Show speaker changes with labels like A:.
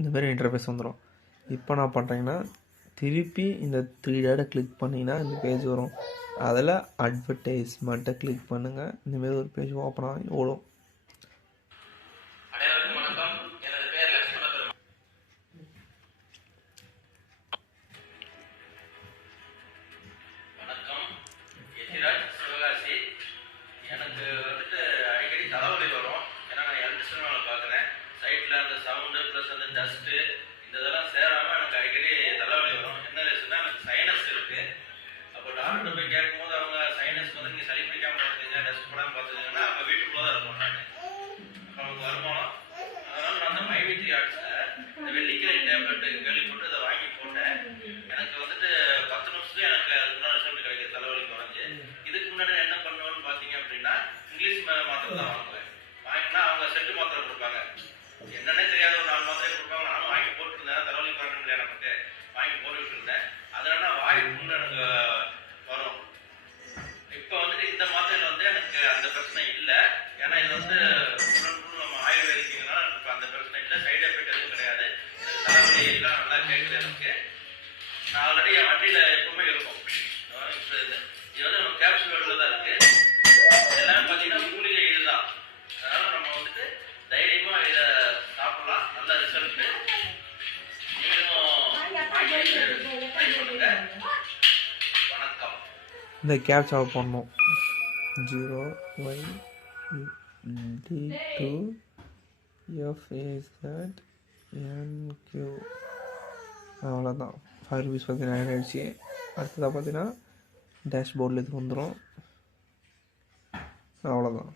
A: இந்த மாதிரி இன்டர்ஃபேஸ் வந்துடும் இப்போ நான் பண்ணுறேங்கன்னா திருப்பி இந்த த்ரீ டேட்டை கிளிக் பண்ணிங்கன்னா இந்த பேஜ் வரும். அதில் அட்வர்டைஸ்மெண்ட்டை கிளிக் பண்ணுங்கள் இந்தமாரி ஒரு பேஜ் ஓப்பன் ஆகி ஓடும்.
B: அந்த சவுண்டு ப்ளஸ் அந்த டஸ்ட்டு இந்த இதெல்லாம் சேராமல் எனக்கு அடிக்கடி தலைவலி வரும். என்ன ரீசன்னா எனக்கு சைனஸ் இருக்குது அப்போ டாக்டர் போய் கேட்கும்போது அவங்க சைனஸ் வந்து நீங்கள் சளி பிடிக்காம பார்த்துக்கங்க டஸ்ட் போடாமல் பார்த்துக்கங்கன்னா அவங்க வீட்டுக்குள்ளே தான் இருப்போம் நான் அவங்க வருமானம். அதனால் நான் அந்த மைவித்ரி ஆர்ட்ஸில் இந்த வெள்ளிக்கிழமை டேப்லெட் கேள்விப்பட்டு அதை வாங்கி போட்டேன். எனக்கு வந்துட்டு பத்து நிமிஷத்துல எனக்கு அதுக்கு முன்னாடி ரிசல்ட் கிடைக்குது தலைவலி குறைஞ்சி. இதுக்கு முன்னாடி நான் என்ன பண்ணுவேன்னு பார்த்தீங்க அப்படின்னா இங்கிலீஷ் மா- மாத்திரை தான் வாங்குவேன். வாங்கினா அவங்க செட்டு மாத்திரை கொடுப்பாங்க. என்னன்னே தெரியாத ஒரு நாலு மாத்திரை கொடுப்பாங்க நானும் வாங்கி போட்டுருந்தேன். தலைவலி காரணம் இல்லையா நமக்கு வாங்கி போட்டுக்கிட்டு இருந்தேன் அதனால வாய் புண்ணு எனக்கு வரும். இப்போ வந்துட்டு இந்த மாத்திரையில் வந்து எனக்கு அந்த பிரச்சனை இல்லை. ஏன்னா இது வந்து நம்ம ஆயுர்வேதிக்கனால எனக்கு அந்த பிரச்சனை இல்லை. சைடு எஃபெக்ட் எதுவும் கிடையாது. எனக்கு தலைவலி எல்லாம் நல்லா கேட்குது எனக்கு. நான் ஆல்ரெடி என் வண்டியில் எப்பவுமே இருக்கும். இது வந்து இந்த கேப் ரிசல்ட் நீங்களும் வணக்கம்
A: இந்த கேப்சாவை zero Y D two F A Z N Q அவ்வளோதான் ஃபைவ் ருபீஸ் பார்த்தீங்கன்னா ஆட் ஆகிடுச்சு அடுத்ததாக பார்த்தீங்கன்னா டேஷ்போர்டில் இது வந்துடும் அவ்வளோதான்